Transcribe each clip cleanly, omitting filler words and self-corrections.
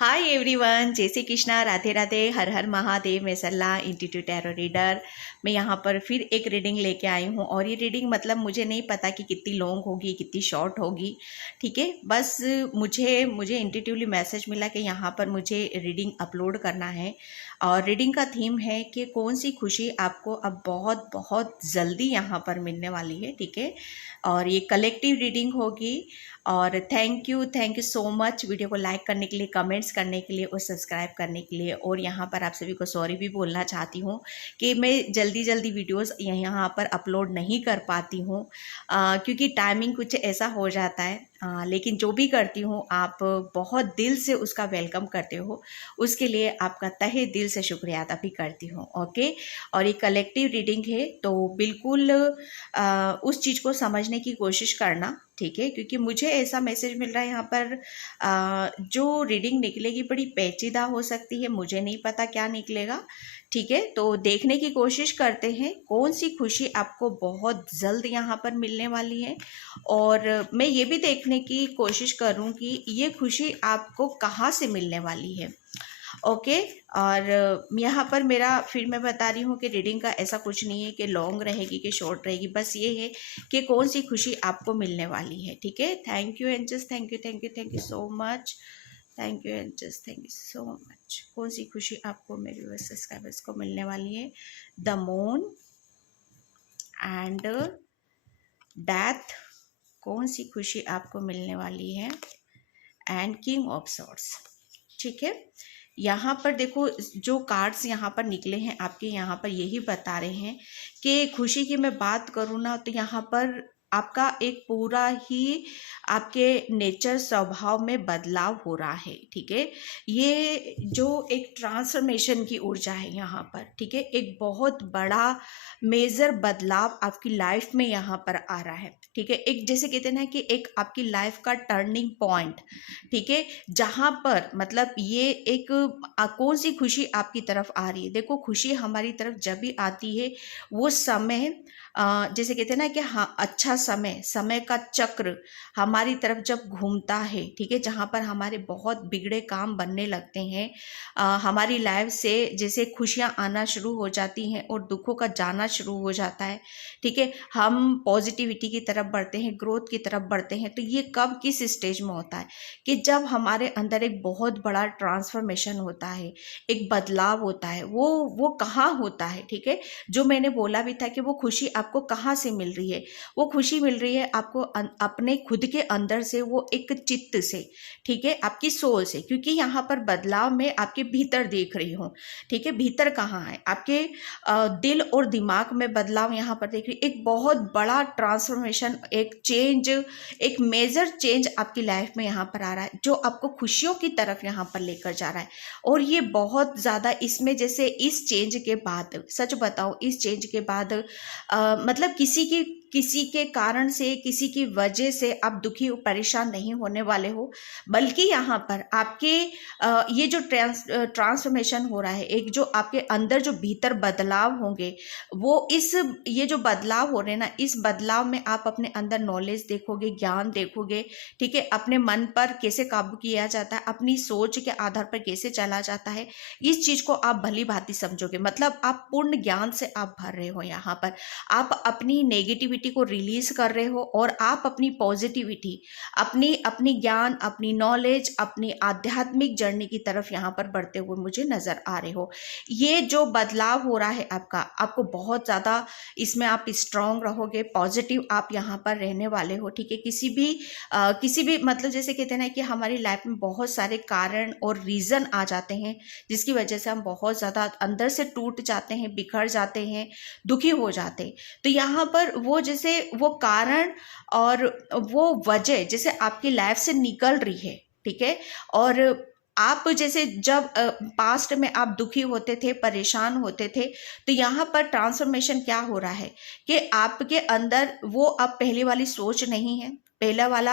Hi everyone, जय श्री कृष्णा, राधे राधे, हर हर महादेव। मैं सल्ला इंस्टीट्यूट टैरो रीडर। मैं यहाँ पर फिर एक रीडिंग लेके आई हूँ और ये रीडिंग मतलब मुझे नहीं पता कि कितनी लॉन्ग होगी, कितनी शॉर्ट होगी। ठीक है, बस मुझे इंट्यूटिवली मैसेज मिला कि यहाँ पर मुझे रीडिंग अपलोड करना है। और रीडिंग का थीम है कि कौन सी खुशी आपको अब बहुत बहुत जल्दी यहाँ पर मिलने वाली है। ठीक है, और ये कलेक्टिव रीडिंग होगी। और thank you so much video को लाइक करने के लिए, कमेंट्स करने के लिए और सब्सक्राइब करने के लिए। और यहाँ पर आप सभी को सॉरी भी बोलना चाहती हूँ कि मैं जल्दी वीडियोस यहाँ पर अपलोड नहीं कर पाती हूँ, क्योंकि टाइमिंग कुछ ऐसा हो जाता है। लेकिन जो भी करती हूँ आप बहुत दिल से उसका वेलकम करते हो, उसके लिए आपका तहे दिल से शुक्रिया अदा भी करती हूँ। ओके, और ये कलेक्टिव रीडिंग है तो बिल्कुल उस चीज़ को समझने की कोशिश करना। ठीक है, क्योंकि मुझे ऐसा मैसेज मिल रहा है यहाँ पर जो रीडिंग निकलेगी बड़ी पेचीदा हो सकती है, मुझे नहीं पता क्या निकलेगा। ठीक है, तो देखने की कोशिश करते हैं कौन सी खुशी आपको बहुत जल्द यहाँ पर मिलने वाली है। और मैं ये भी देखने की कोशिश करूँ कि ये खुशी आपको कहाँ से मिलने वाली है। ओके, और यहाँ पर मेरा फिर मैं बता रही हूँ कि रीडिंग का ऐसा कुछ नहीं है कि लॉन्ग रहेगी कि शॉर्ट रहेगी, बस ये है कि कौन सी खुशी आपको मिलने वाली है। ठीक है, thank you angels, thank you so much, thank you angels, thank you so much. कौन सी खुशी आपको मेरे व्यूअर्स सब्सक्राइबर्स को मिलने वाली है? द मून एंड डेथ, कौन सी खुशी आपको मिलने वाली है? And king of swords. ठीक है, यहाँ पर देखो जो कार्ड्स यहाँ पर निकले हैं आपके, यहाँ पर यही बता रहे हैं कि खुशी की मैं बात करूँ ना तो यहाँ पर आपका एक पूरा ही आपके नेचर स्वभाव में बदलाव हो रहा है। ठीक है, ये जो एक ट्रांसफॉर्मेशन की ऊर्जा है यहाँ पर। ठीक है, एक बहुत बड़ा मेजर बदलाव आपकी लाइफ में यहाँ पर आ रहा है। ठीक है, एक जैसे कहते हैं ना कि एक आपकी लाइफ का टर्निंग पॉइंट। ठीक है, जहाँ पर मतलब ये एक कौन सी खुशी आपकी तरफ आ रही है। देखो, खुशी हमारी तरफ जब भी आती है वो समय जैसे कहते हैं ना कि हाँ, अच्छा समय का चक्र हमारी तरफ जब घूमता है। ठीक है, जहाँ पर हमारे बहुत बिगड़े काम बनने लगते हैं, हमारी लाइफ से जैसे खुशियाँ आना शुरू हो जाती हैं और दुखों का जाना शुरू हो जाता है। ठीक है, हम पॉजिटिविटी की तरफ बढ़ते हैं, ग्रोथ की तरफ बढ़ते हैं। तो ये कब किस स्टेज में होता है कि जब हमारे अंदर एक बहुत बड़ा ट्रांसफॉर्मेशन होता है, एक बदलाव होता है। वो कहाँ होता है? ठीक है, जो मैंने बोला भी था कि वो खुशी आपको कहाँ से मिल रही है। वो खुशी मिल रही है आपको अपने खुद के अंदर से, वो एक चित्त से। ठीक है, आपकी सोल से, क्योंकि यहाँ पर बदलाव में आपके भीतर देख रही हूँ। ठीक है, भीतर कहाँ है? आपके दिल और दिमाग में बदलाव यहाँ पर देख रही। एक बहुत बड़ा ट्रांसफॉर्मेशन, एक चेंज, एक मेजर चेंज आपकी लाइफ में यहाँ पर आ रहा है, जो आपको खुशियों की तरफ यहाँ पर लेकर जा रहा है। और ये बहुत ज़्यादा इसमें, जैसे इस चेंज के बाद, सच बताओ, इस चेंज के बाद मतलब किसी के कारण से, किसी की वजह से आप दुखी और परेशान नहीं होने वाले हो, बल्कि यहाँ पर आपके ये जो ट्रांसफॉर्मेशन हो रहा है, एक जो आपके अंदर जो भीतर बदलाव होंगे, वो ये जो बदलाव हो रहे हैं ना, इस बदलाव में आप अपने अंदर नॉलेज देखोगे, ज्ञान देखोगे। ठीक है, अपने मन पर कैसे काबू किया जाता है, अपनी सोच के आधार पर कैसे चला जाता है, इस चीज को आप भली भांति समझोगे। मतलब आप पूर्ण ज्ञान से आप भर रहे हो यहाँ पर। आप अपनी नेगेटिविटी को रिलीज कर रहे हो और आप अपनी पॉजिटिविटी, अपनी ज्ञान, अपनी नॉलेज, अपनी आध्यात्मिक जर्नी की तरफ यहाँ पर बढ़ते हुए मुझे नजर आ रहे हो। ये जो बदलाव हो रहा है आपको बहुत ज्यादा इसमें आप स्ट्रांग रहोगे, पॉजिटिव आप यहाँ पर रहने वाले हो। ठीक है, किसी भी मतलब जैसे कहते हैं ना कि हमारी लाइफ में बहुत सारे कारण और रीजन आ जाते हैं, जिसकी वजह से हम बहुत ज्यादा अंदर से टूट जाते हैं, बिखर जाते हैं, दुखी हो जाते हैं। तो यहाँ पर वो जैसे वो कारण और वो वजह जैसे आपकी लाइफ से निकल रही है। ठीक है, और आप जैसे जब पास्ट में आप दुखी होते थे, परेशान होते थे, तो यहाँ पर ट्रांसफॉर्मेशन क्या हो रहा है कि आपके अंदर वो अब पहले वाली सोच नहीं है, पहला वाला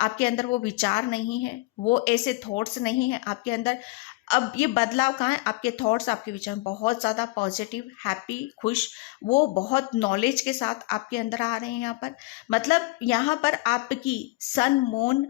आपके अंदर वो विचार नहीं है, वो ऐसे थॉट्स नहीं है आपके अंदर। अब ये बदलाव कहाँ है? आपके थॉट्स, आपके विचार बहुत ज़्यादा पॉजिटिव, हैप्पी, खुश, वो बहुत नॉलेज के साथ आपके अंदर आ रहे हैं यहाँ पर। मतलब यहाँ पर आपकी सन मून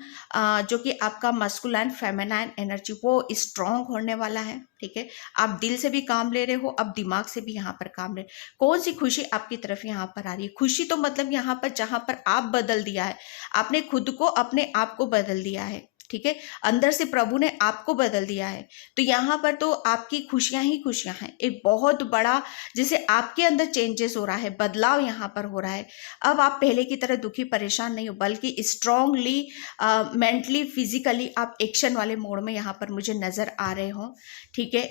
जो कि आपका मस्कुलाइन फेमिनाइन एनर्जी वो स्ट्रॉन्ग होने वाला है। ठीक है, आप दिल से भी काम ले रहे हो, अब दिमाग से भी यहाँ पर काम ले। कौन सी खुशी आपकी तरफ यहाँ पर आ रही है? खुशी तो मतलब यहाँ पर जहाँ पर आप बदल दिया है, आपने खुद को, अपने आप को बदल दिया है। ठीक है, अंदर से प्रभु ने आपको बदल दिया है, तो यहाँ पर तो आपकी खुशियां ही खुशियां हैं। एक बहुत बड़ा जैसे आपके अंदर चेंजेस हो रहा है, बदलाव यहाँ पर हो रहा है। अब आप पहले की तरह दुखी परेशान नहीं हो, बल्कि स्ट्रांगली मेंटली फिजिकली आप एक्शन वाले मोड में यहाँ पर मुझे नजर आ रहे हो। ठीक है,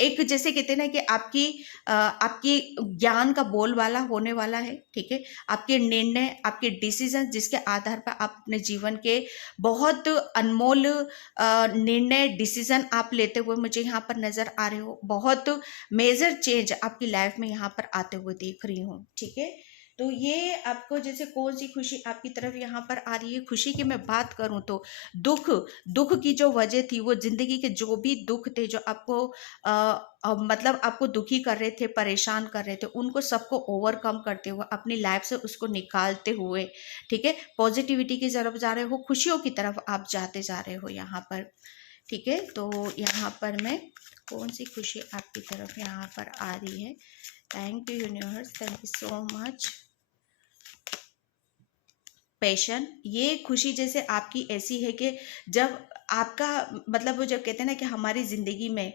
एक जैसे कहते हैं ना कि आपकी ज्ञान का बोलबाला होने वाला है। ठीक है, आपके निर्णय, आपके डिसीजन जिसके आधार पर आप अपने जीवन के बहुत अनमोल निर्णय, डिसीजन आप लेते हुए मुझे यहाँ पर नजर आ रहे हो। बहुत मेजर चेंज आपकी लाइफ में यहाँ पर आते हुए देख रही हूँ। ठीक है, तो ये आपको जैसे कौन सी खुशी आपकी तरफ यहाँ पर आ रही है? खुशी की मैं बात करूँ तो दुख की जो वजह थी, वो जिंदगी के जो भी दुख थे जो आपको मतलब आपको दुखी कर रहे थे, परेशान कर रहे थे, उनको सबको ओवरकम करते हुए अपनी लाइफ से उसको निकालते हुए, ठीक है, पॉजिटिविटी की तरफ जा रहे हो, खुशियों की तरफ आप जाते जा रहे हो यहाँ पर। ठीक है, तो यहाँ पर मैं कौन सी खुशी आपकी तरफ यहाँ पर आ रही है? Thank you universe, thank you so much. Passion, ये खुशी जैसे आपकी ऐसी है कि जब आपका मतलब वो जब कहते हैं ना कि हमारी ज़िंदगी में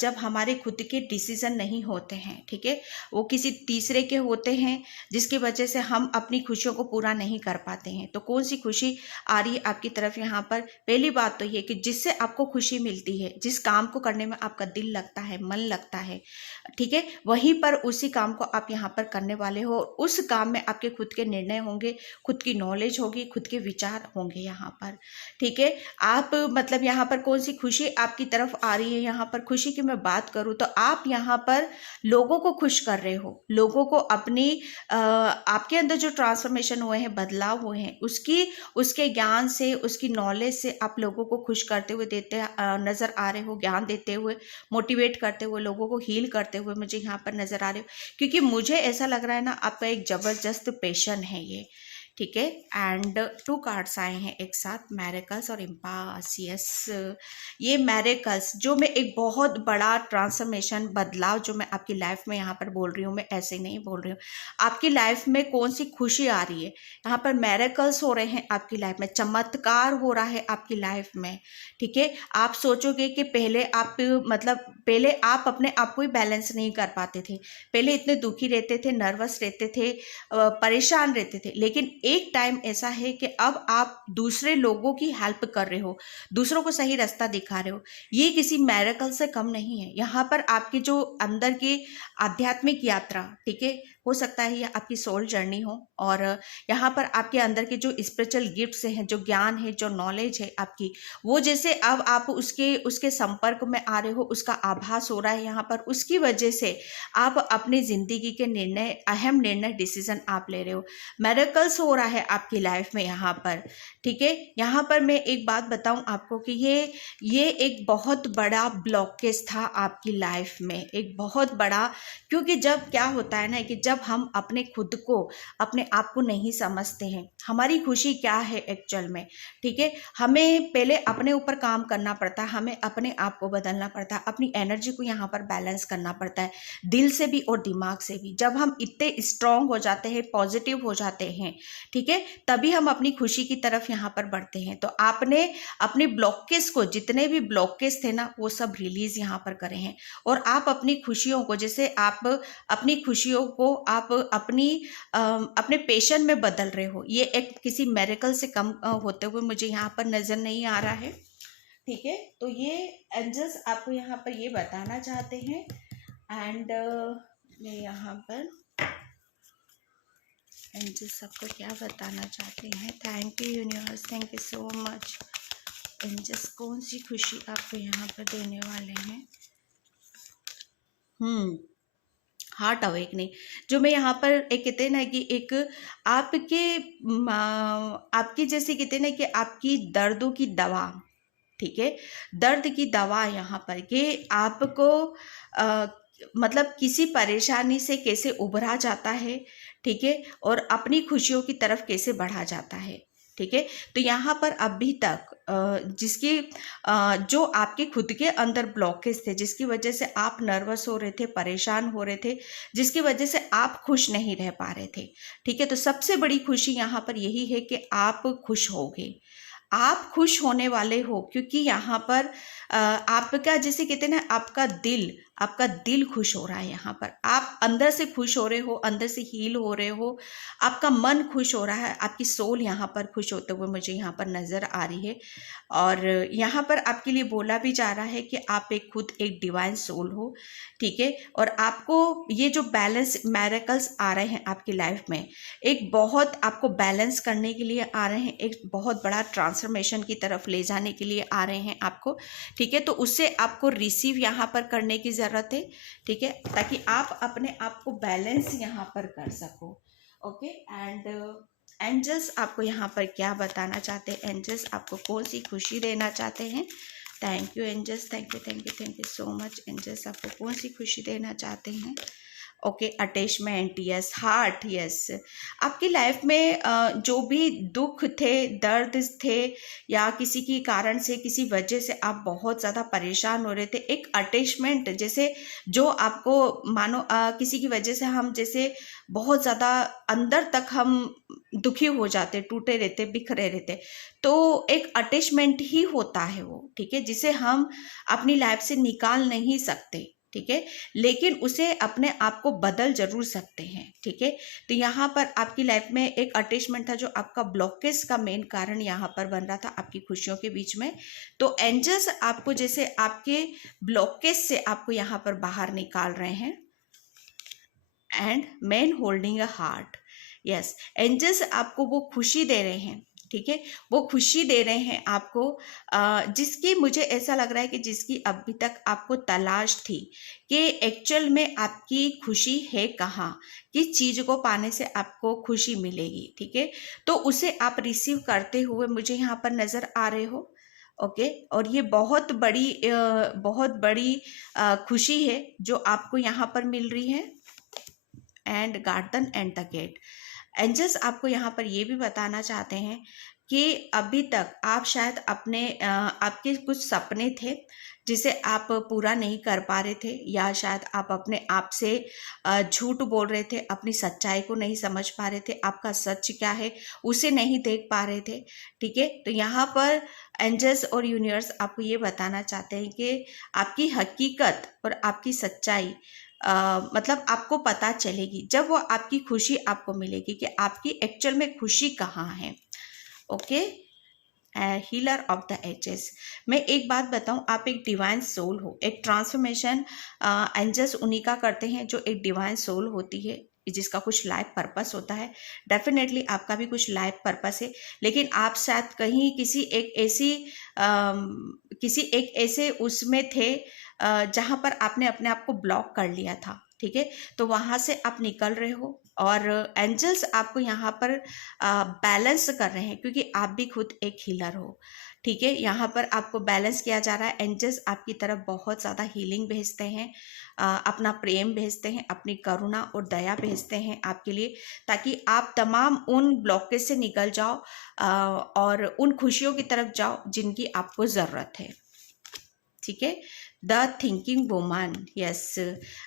जब हमारे खुद के डिसीज़न नहीं होते हैं, ठीक है, वो किसी तीसरे के होते हैं, जिसकी वजह से हम अपनी खुशियों को पूरा नहीं कर पाते हैं। तो कौन सी खुशी आ रही है आपकी तरफ यहाँ पर? पहली बात तो ये कि जिससे आपको खुशी मिलती है, जिस काम को करने में आपका दिल लगता है, मन लगता है, ठीक है, वहीं पर उसी काम को आप यहाँ पर करने वाले हो। उस काम में आपके खुद के निर्णय होंगे, खुद की नॉलेज होगी, खुद के विचार होंगे यहाँ पर। ठीक है, आप मतलब यहाँ पर कौन सी खुशी आपकी तरफ आ रही है? यहाँ पर खुशी की मैं बात करूँ तो आप यहाँ पर लोगों को खुश कर रहे हो, लोगों को अपनी आपके अंदर जो ट्रांसफॉर्मेशन हुए हैं, बदलाव हुए हैं, उसके ज्ञान से, उसकी नॉलेज से आप लोगों को खुश करते हुए नजर आ रहे हो, ज्ञान देते हुए, मोटिवेट करते हुए, लोगों को हील करते हुए मुझे यहाँ पर नजर आ रहे हो। क्योंकि मुझे ऐसा लग रहा है ना, आपका एक जबरदस्त पैशन है ये। ठीक है, एंड 2 कार्ड्स आए हैं एक साथ, मैरेकल्स और इम्पास। यस, ये मैरेकल्स जो मैं एक बहुत बड़ा ट्रांसफॉर्मेशन, बदलाव जो मैं आपकी लाइफ में यहाँ पर बोल रही हूँ, मैं ऐसे नहीं बोल रही हूँ। आपकी लाइफ में कौन सी खुशी आ रही है? यहाँ पर मैरेकल्स हो रहे हैं आपकी लाइफ में, चमत्कार हो रहा है आपकी लाइफ में। ठीक है, आप सोचोगे कि पहले आप अपने आप को ही बैलेंस नहीं कर पाते थे, पहले इतने दुखी रहते थे, नर्वस रहते थे, परेशान रहते थे, लेकिन एक टाइम ऐसा है कि अब आप दूसरे लोगों की हेल्प कर रहे हो, दूसरों को सही रास्ता दिखा रहे हो। ये किसी मैरेकल से कम नहीं है। यहाँ पर आपकी जो अंदर की आध्यात्मिक यात्रा, ठीक है, हो सकता है ये आपकी सोल जर्नी हो, और यहाँ पर आपके अंदर के जो स्पिरिचुअल गिफ्ट्स हैं, जो ज्ञान है, जो नॉलेज है आपकी, वो जैसे अब आप उसके संपर्क में आ रहे हो, उसका आभास हो रहा है यहाँ पर, उसकी वजह से आप अपनी जिंदगी के निर्णय, अहम निर्णय, डिसीजन आप ले रहे हो। मेरेकल्स हो रहा है आपकी लाइफ में यहाँ पर। ठीक है, यहाँ पर मैं एक बात बताऊं आपको कि ये एक बहुत बड़ा ब्लॉकेज था आपकी लाइफ में, एक बहुत बड़ा। क्योंकि जब क्या होता है ना कि जब हम अपने खुद को, अपने आप को नहीं समझते हैं, हमारी खुशी क्या है एक्चुअल में, ठीक है, हमें पहले अपने ऊपर काम करना पड़ता है, हमें अपने आप को बदलना पड़ता है, अपनी एनर्जी को यहाँ पर बैलेंस करना पड़ता है, दिल से भी और दिमाग से भी। जब हम इतने स्ट्रांग हो जाते हैं, पॉजिटिव हो जाते हैं, ठीक है, तभी हम अपनी खुशी की तरफ यहाँ पर बढ़ते हैं। तो आपने अपने ब्लॉकेज को, जितने भी ब्लॉकेज थे ना, वो सब रिलीज यहाँ पर करे हैं, और आप अपनी खुशियों को, जैसे आप अपनी खुशियों को आप अपने पैशन में बदल रहे हो। ये एक किसी मेरेकल से कम होते हुए मुझे यहाँ पर नजर नहीं आ रहा है। ठीक है, तो ये एंजल्स आपको यहाँ पर ये बताना चाहते हैं, एंड मैं यहाँ पर एंजल्स आपको क्या बताना चाहते हैं? Thank you universe, thank you so much. Angels कौन सी खुशी आपको यहाँ पर देने वाले हैं? हार्ट अवेकनिंग, जो मैं यहाँ पर एक कहते हैं ना कि एक आपके आपकी जैसे कहते हैं ना कि आपकी दर्दों की दवा, ठीक है। दर्द की दवा यहाँ पर कि आपको मतलब किसी परेशानी से कैसे उभरा जाता है, ठीक है, और अपनी खुशियों की तरफ कैसे बढ़ा जाता है, ठीक है। तो यहाँ पर अभी तक जिसकी जो आपके खुद के अंदर ब्लॉकेज थे, जिसकी वजह से आप नर्वस हो रहे थे, परेशान हो रहे थे, जिसकी वजह से आप खुश नहीं रह पा रहे थे, ठीक है, तो सबसे बड़ी खुशी यहाँ पर यही है कि आप खुश होगे, आप खुश होने वाले हो, क्योंकि यहाँ पर आपका जैसे कहते हैं ना, आपका दिल खुश हो रहा है। यहाँ पर आप अंदर से खुश हो रहे हो, अंदर से हील हो रहे हो, आपका मन खुश हो रहा है, आपकी सोल यहाँ पर खुश होते हुए मुझे यहाँ पर नज़र आ रही है। और यहाँ पर आपके लिए बोला भी जा रहा है कि आप खुद एक डिवाइन सोल हो, ठीक है, और आपको ये जो बैलेंस मैरेकल्स आ रहे हैं आपकी लाइफ में, एक बहुत आपको बैलेंस करने के लिए आ रहे हैं, एक बहुत बड़ा ट्रांसफॉर्मेशन की तरफ ले जाने के लिए आ रहे हैं आपको, ठीक है। तो उससे आपको रिसीव यहाँ पर करने की ज़रूरत है, ठीक है, ताकि आप अपने आप को बैलेंस यहाँ पर कर सको। ओके, एंड एंजल्स आपको यहाँ पर क्या बताना चाहते हैं, एंजल्स आपको कौन सी खुशी देना चाहते हैं। Thank you angels, thank you thank you thank you so much. Angels आपको कौन सी खुशी देना चाहते हैं। Okay, attachment, yes, heart, yes. आपकी लाइफ में जो भी दुख थे, दर्द थे, या किसी की कारण से, किसी वजह से आप बहुत ज़्यादा परेशान हो रहे थे, एक अटैचमेंट जैसे जो आपको मानो किसी की वजह से हम जैसे बहुत ज़्यादा अंदर तक हम दुखी हो जाते, टूटे रहते, बिखरे रहते, तो एक अटैचमेंट ही होता है वो, ठीक है, जिसे हम अपनी लाइफ से निकाल नहीं सकते, ठीक है, लेकिन उसे अपने आप को बदल जरूर सकते हैं, ठीक है। तो यहाँ पर आपकी लाइफ में एक अटैचमेंट था जो आपका ब्लॉकेज का मेन कारण यहाँ पर बन रहा था आपकी खुशियों के बीच में। तो एंजल्स आपको जैसे आपके ब्लॉकेज से आपको यहाँ पर बाहर निकाल रहे हैं। And man holding a heart, yes, angels आपको वो खुशी दे रहे हैं, ठीक है, वो खुशी दे रहे हैं आपको जिसकी मुझे ऐसा लग रहा है कि जिसकी अभी तक आपको तलाश थी कि एक्चुअल में आपकी खुशी है कहाँ, किस चीज़ को पाने से आपको खुशी मिलेगी, ठीक है, तो उसे आप रिसीव करते हुए मुझे यहाँ पर नज़र आ रहे हो। ओके, और ये बहुत बड़ी खुशी है जो आपको यहाँ पर मिल रही है। And garden and the gate, angels आपको यहाँ पर ये भी बताना चाहते हैं कि अभी तक आप शायद आपके कुछ सपने थे जिसे आप पूरा नहीं कर पा रहे थे, या शायद आप अपने आप से झूठ बोल रहे थे, अपनी सच्चाई को नहीं समझ पा रहे थे, आपका सच क्या है उसे नहीं देख पा रहे थे, ठीक है। तो यहाँ पर एंजल्स और यूनिवर्स आपको ये बताना चाहते हैं कि आपकी हकीकत और आपकी सच्चाई मतलब आपको पता चलेगी जब वो आपकी खुशी आपको मिलेगी कि आपकी एक्चुअल में खुशी कहाँ है। Okay, healer of the ages, मैं एक बात बताऊं, आप एक डिवाइन सोल हो, एक ट्रांसफॉर्मेशन एंजल्स उन्हीं का करते हैं जो एक डिवाइन सोल होती है, जिसका कुछ लाइफ पर्पस होता है। डेफिनेटली आपका भी कुछ लाइफ पर्पस है, लेकिन आप शायद कहीं किसी एक ऐसे उसमें थे जहाँ पर आपने अपने आप को ब्लॉक कर लिया था, ठीक है, तो वहाँ से आप निकल रहे हो, और एंजल्स आपको यहाँ पर बैलेंस कर रहे हैं, क्योंकि आप भी खुद एक हीलर हो, ठीक है, यहाँ पर आपको बैलेंस किया जा रहा है। एंजल्स आपकी तरफ बहुत ज़्यादा हीलिंग भेजते हैं, अपना प्रेम भेजते हैं, अपनी करुणा और दया भेजते हैं आपके लिए, ताकि आप तमाम उन ब्लॉकेज से निकल जाओ और उन खुशियों की तरफ जाओ जिनकी आपको ज़रूरत है, ठीक है। द थिंकिंग वुमन, यस,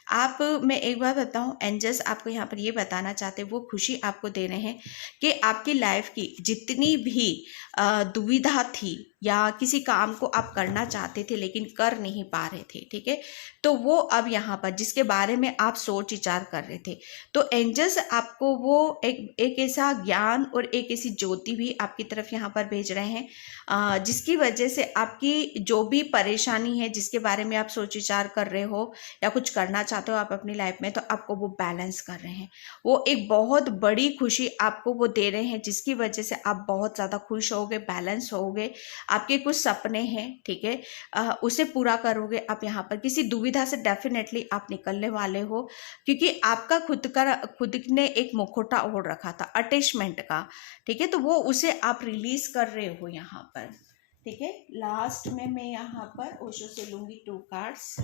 आप, मैं एक बार बताऊं, एंजल्स आपको यहाँ पर ये बताना चाहते हैं, वो खुशी आपको दे रहे हैं कि आपकी लाइफ की जितनी भी दुविधा थी, या किसी काम को आप करना चाहते थे लेकिन कर नहीं पा रहे थे, ठीक है, तो वो अब यहाँ पर जिसके बारे में आप सोच विचार कर रहे थे, तो एंजल्स आपको वो एक ऐसा ज्ञान और एक ऐसी ज्योति भी आपकी तरफ यहाँ पर भेज रहे हैं जिसकी वजह से आपकी जो भी परेशानी है, जिसके बारे में आप सोच विचार कर रहे हो या कुछ करना चाहते हो आप अपनी लाइफ में, तो आपको वो बैलेंस कर रहे हैं, वो एक बहुत बड़ी खुशी आपको वो दे रहे हैं, जिसकी वजह से आप बहुत ज़्यादा खुश होगे, बैलेंस होगे, आपके कुछ सपने हैं, ठीक है, उसे पूरा करोगे आप, यहाँ पर किसी दुविधा से डेफिनेटली आप निकलने वाले हो, क्योंकि आपका खुद ने एक मुखौटा ओढ़ रखा था अटैचमेंट का, ठीक है, तो वो उसे आप रिलीज कर रहे हो यहाँ पर, ठीक है। लास्ट में मैं यहाँ पर ओशो से लूँगी 2 कार्ड्स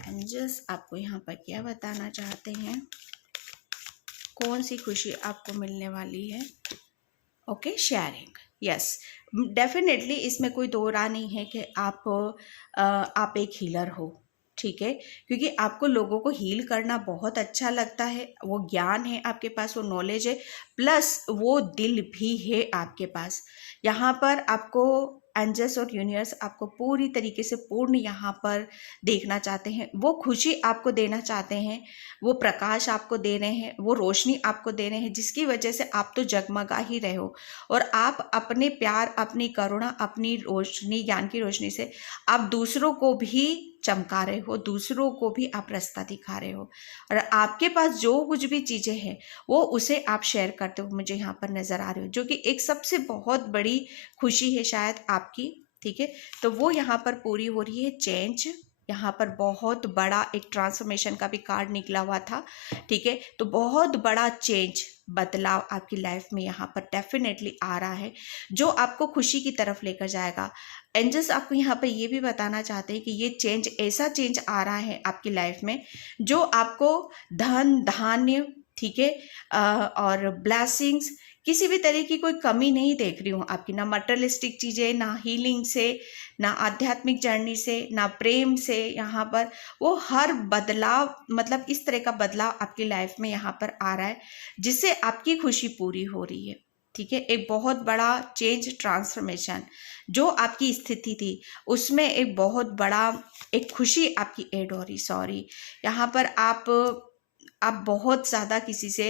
एंड जस्ट आपको यहाँ पर क्या बताना चाहते हैं, कौन सी खुशी आपको मिलने वाली है। ओके, शेयरिंग, यस, डेफिनेटली इसमें कोई दो राय नहीं है कि आप एक हीलर हो, ठीक है, क्योंकि आपको लोगों को हील करना बहुत अच्छा लगता है। वो ज्ञान है आपके पास, वो नॉलेज है, प्लस वो दिल भी है आपके पास। यहाँ पर आपको एंजल्स और यूनिवर्स आपको पूरी तरीके से पूर्ण यहाँ पर देखना चाहते हैं, वो खुशी आपको देना चाहते हैं, वो प्रकाश आपको दे रहे हैं, वो रोशनी आपको दे रहे हैं, जिसकी वजह से आप तो जगमगा ही रहे हो। और आप अपने प्यार, अपनी करुणा, अपनी रोशनी, ज्ञान की रोशनी से आप दूसरों को भी चमका रहे हो, दूसरों को भी आप रास्ता दिखा रहे हो। और आपके पास जो कुछ भी चीज़ें हैं वो उसे आप शेयर करते हो, मुझे यहाँ पर नज़र आ रहे हो, जो कि एक सबसे बहुत बड़ी खुशी है शायद आपकी, ठीक है। तो वो यहाँ पर पूरी हो रही है। चेंज, यहाँ पर बहुत बड़ा एक ट्रांसफॉर्मेशन का भी कार्ड निकला हुआ था, ठीक है। तो बहुत बड़ा चेंज, बदलाव आपकी लाइफ में यहाँ पर डेफिनेटली आ रहा है, जो आपको खुशी की तरफ लेकर जाएगा। एंजल्स आपको यहाँ पर ये भी बताना चाहते हैं कि ये चेंज, ऐसा चेंज आ रहा है आपकी लाइफ में जो आपको धन धान्य, ठीक है, और ब्लेसिंग्स, किसी भी तरह की कोई कमी नहीं देख रही हूँ आपकी, ना मटेरियलिस्टिक चीज़ें, ना हीलिंग से, ना आध्यात्मिक जर्नी से, ना प्रेम से। यहाँ पर वो हर बदलाव, मतलब इस तरह का बदलाव आपकी लाइफ में यहाँ पर आ रहा है, जिससे आपकी खुशी पूरी हो रही है, ठीक है। एक बहुत बड़ा चेंज, ट्रांसफॉर्मेशन, जो आपकी स्थिति थी उसमें एक बहुत बड़ा एक खुशी आपकी ऐड हो रही। सॉरी, यहाँ पर आप बहुत ज़्यादा किसी से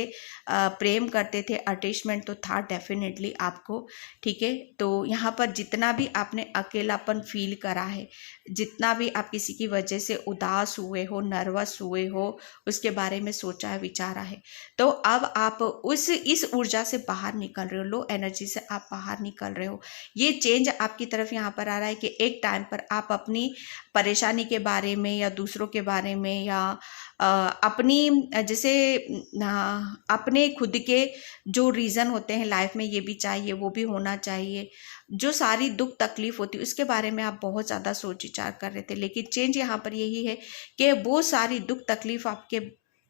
प्रेम करते थे, अटैचमेंट तो था डेफिनेटली आपको, ठीक है। तो यहाँ पर जितना भी आपने अकेलापन फील करा है, जितना भी आप किसी की वजह से उदास हुए हो, नर्वस हुए हो, उसके बारे में सोचा है, विचारा है, तो अब आप इस ऊर्जा से बाहर निकल रहे हो, लो एनर्जी से आप बाहर निकल रहे हो। ये चेंज आपकी तरफ यहाँ पर आ रहा है कि एक टाइम पर आप अपनी परेशानी के बारे में या दूसरों के बारे में या अपनी जैसे अपने खुद के जो रीज़न होते हैं लाइफ में, ये भी चाहिए, वो भी होना चाहिए, जो सारी दुख तकलीफ होती है उसके बारे में आप बहुत ज़्यादा सोच विचार कर रहे थे। लेकिन चेंज यहाँ पर यही है कि वो सारी दुख तकलीफ आपके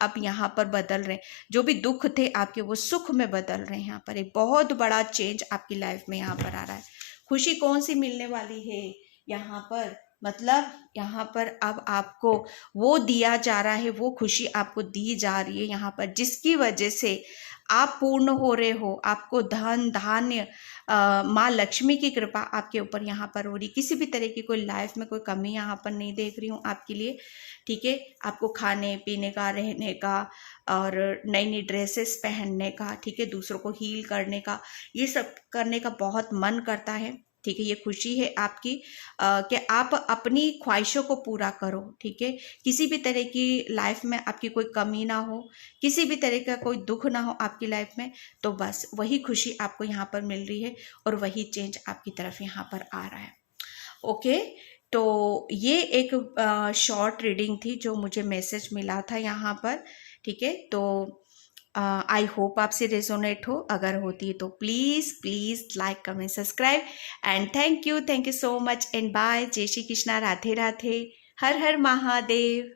अब यहाँ पर बदल रहे हैं, जो भी दुख थे आपके वो सुख में बदल रहे हैं। यहाँ पर एक बहुत बड़ा चेंज आपकी लाइफ में यहाँ पर आ रहा है। खुशी कौन सी मिलने वाली है यहाँ पर, मतलब यहाँ पर अब आपको वो दिया जा रहा है, वो खुशी आपको दी जा रही है यहाँ पर, जिसकी वजह से आप पूर्ण हो रहे हो। आपको धन धान्य, माँ लक्ष्मी की कृपा आपके ऊपर यहाँ पर हो रही। किसी भी तरह की कोई लाइफ में कोई कमी यहाँ पर नहीं देख रही हूँ आपके लिए, ठीक है। आपको खाने पीने का, रहने का, और नई नई ड्रेसेस पहनने का, ठीक है, दूसरों को हील करने का, ये सब करने का बहुत मन करता है, ठीक है। ये खुशी है आपकी कि आप अपनी ख्वाहिशों को पूरा करो, ठीक है। किसी भी तरह की लाइफ में आपकी कोई कमी ना हो, किसी भी तरह का कोई दुख ना हो आपकी लाइफ में, तो बस वही खुशी आपको यहाँ पर मिल रही है और वही चेंज आपकी तरफ यहाँ पर आ रहा है। ओके, तो ये एक शॉर्ट रीडिंग थी जो मुझे मैसेज मिला था यहाँ पर, ठीक है। तो आई होप आपसे रेजोनेट हो, अगर होती है तो please please like comment subscribe and thank you so much and bye. जय श्री कृष्णा, राधे राधे, हर हर महादेव।